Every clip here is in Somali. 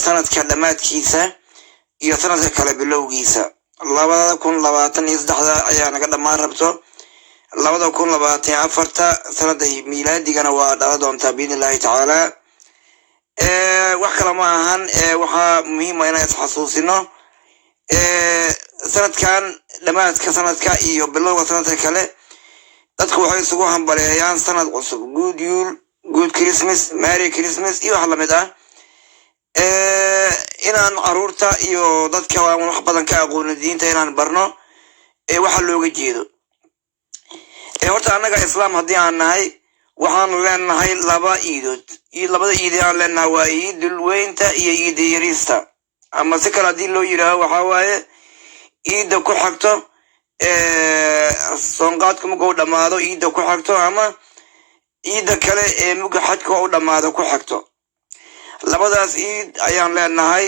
سنة كلمات كيسة iyo sanadka kale bilowgiisa 2023 ayaa naga dhamaarabto 2024 sanada miilaadigana waa dhala doontaa biidnillaahi tacaala wax kale ma ahan waxa muhiim ah inaan isxasuusino sanadkan dhamaadka sanadka iyo bilowga sanadka kale dadku waxay isugu hambaleeyaan sanad cusub good Christmas Merry Christmas iyo wax la mid ah inaan caruurta iyo dadka wax badan ka aqoon diinta inaan barno waxa looga jeedo horta anaga islaam hadii aan nahay waxaan leenahay laba iidood labada iid aan leenahay waa iidul weynta iyo iid yarista ama si kala hadii loo yiraahdo waxa waaye iida ku xigto soonqaadku markuu dhamaado iida ku xigto ama iida kale markuu xajku u dhamaado ku xigto labadaas iid ayaan leenahay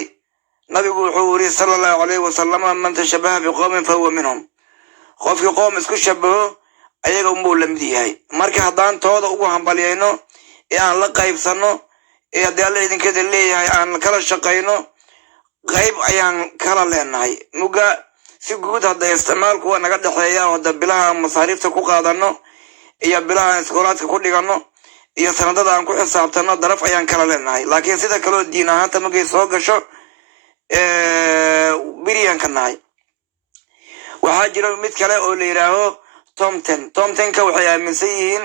nabigu wuxuu yiri sallallahu alayhi wasallam man tashabaha biqawmin fa huwa minhum qofki qoom isku shabaho ayaga uu la mid yahay marka hadaan tooda ugu hambaliyayno aan la qaybsano hadii alla idinka leeyahay aan kala shaqeyno qayb ayaan kala leenahay muga si guud hada isticmaalku waa naga dhaxeeyaa wada bilaha masaariifta ku qaadano iyo bilaha iskoolaadka ku dhigano iyo sanadada aan ku xisaabtano daraf ayaan kala leenahay laakiin sida kale diin ahaanta magay soo gasho biriyan kanaay waxa jira mid kale oo la yiraahdo Tomten ka waxay aaminsan yihiin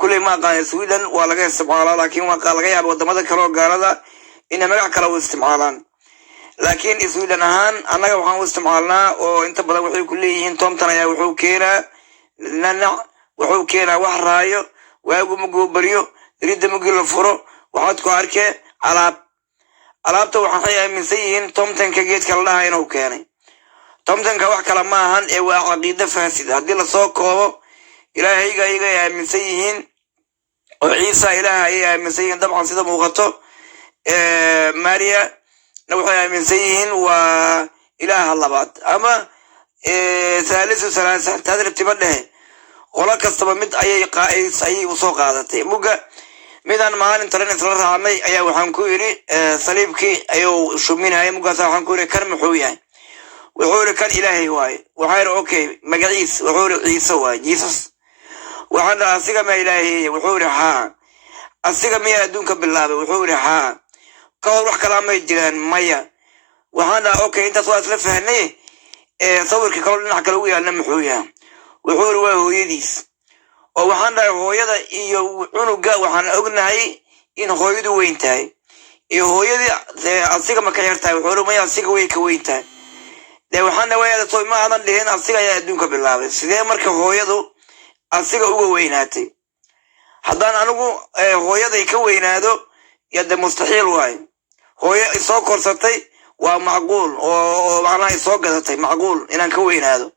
kulay ma qaan Sweden waa laga isticmaalaa laakiin waa laga yaabo wadamada kale oo gaalada in magac kale u isticmaalaan laakiin Sweden ahaan anaga waxaan u isticmaalnaa oo inta badan waxay ku leeyihiin Tomten ayaa wuxuu keenaa wuxuu keenaa wax raayo waagu mugo bariyo rida mugo la furo waxaad ku arkay alaabta waxay aaminsan yihiin Tomten ka geedka la dhahay inuu keenay Tomten ka wax kala ma ahan waa caqiido faasid hadii la soo koobo ilaahayga iyaga aaminsan yihiin oo Ciisa ilaahay aaminsan yihiin dabcan sida muuqato Maria waxay aaminsan yihiin waa ilaaha labaad ama thalithu thalatha tadribtiba dhahay wala kastaba mid ayay u soo qaadatay muga midan maalin taran isla raacnay ayaa waxaan ku yiri saliibkii ayuu shuminay muga waxaan ku yiri kan muxuu yahay wuxuu kan ilaahay waay waxaan okay magaciis wuxuu Ciisa waay Jesus waxaan asiga ma ilaahay wuxuu haa asiga ma adduunka bilaabay wuxuu haa ka wax kala ma jiraan maya waxaan okay inta soo isla fahnay sawirka kale dhinac kale u yaana muxuu yahay wuxuu waa hooyadiis oo waxaan hooyada iyo cunuga waxaan ognahay in hooyadu weyn tahay hooyadii asiga ma ka yartahay wuxuu ma asiga way ka weyn tahay waxaan weeyada soo ma aadan dhihin asiga ayaa adduunka bilaabay sidee marka hooyadu asiga uga weynaatay haddaan anigu hooyaday ka weynaado yada mustaxiil waay hooyo isoo korsatay waa macquul oo macnaha isoo gadatay macquul inaan ka weynaado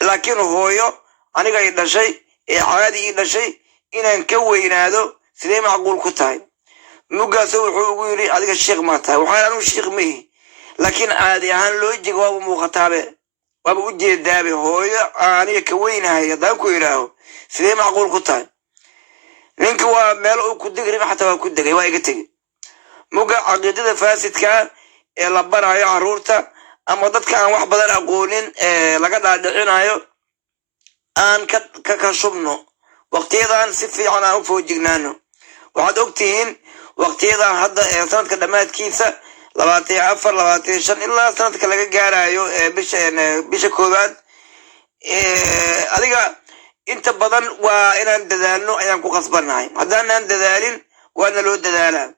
laakiin hooyo aniga ay dhashay caadi ii dhashay inaan ka weynaado sidee macquul ku tahay mugaas wuxuu ugu yiri adiga sheekh ma tahay waxaan anigu sheekh ma ihi laakiin caadi ahaan loo jigo waa muuqataabe waa u jeedaabe hooyo aniga ka weynahay hadaan ku yiraaho sidee macquul ku tahay ninka waa meel uu ku digri xataa waa ku degay waa iga tagay muga caqiidada faasidka ee la barayo caruurta ama dadka aan wax badan aqoonin laga dhaadhicinayo aan ka shubno waqtiyadan si fiican aan u foojignaano waxaad ogtihiin waqtiyadan hadda sanadka dhamaadkiisa 24 ilaa sanadka laga gaarayo bisha koobaad adiga inta badan waa inaan dadaalno ayaan ku qasbanahay hadaan dadaalin waana loo dadaalaa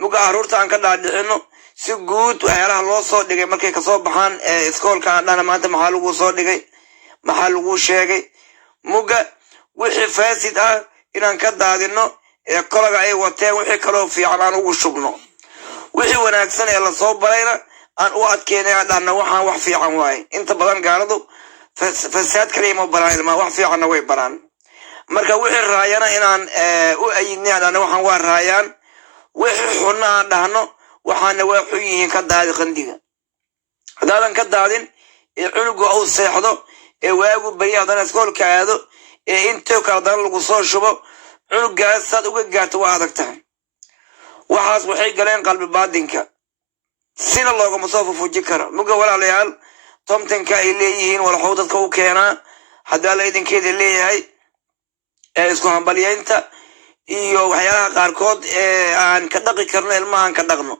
muga caruurta aan ka dhaadhicino si guud waxyaalaha loo soo dhigay markay ka soo baxaan iskoolka aan dhana maanta maxaa lagu soo dhigay maxaa lagu sheegay muga wixii faasid ah inaan ka daadino kolaga ay wateen wixii kale fiican aan ugu shubno wixii wanaagsan ee la soo barayna aan u adkeynay dhana waxaan wax fiican waay inta badan gaaladu fasaad kale ma baraan ilma wax fiican way baraan marka wixii raayana inaan u ayidnay dhana waxaan waa raayaan wixii xunna dhahno waxaana waa xuyihiin ka daadi qandiga hadaan ka daadin cunugu uu seexdo waagu bari hadana iskoolka aado inta kala dan lagu soo shubo cunugaas sad uga gaarto waa adagtahay waxaas waxay galeen qalbi baadinka sina loogama soo fufuji karo muga walaalayaal tomtanka ay leeyihiin walxow dadka u keenaa haddaa la idinkeeda leeyahay ee isku hambalyaynta iyo waxyaalaha qaarkood ee aan ka dhaqi karno ilmahan ka dhaqno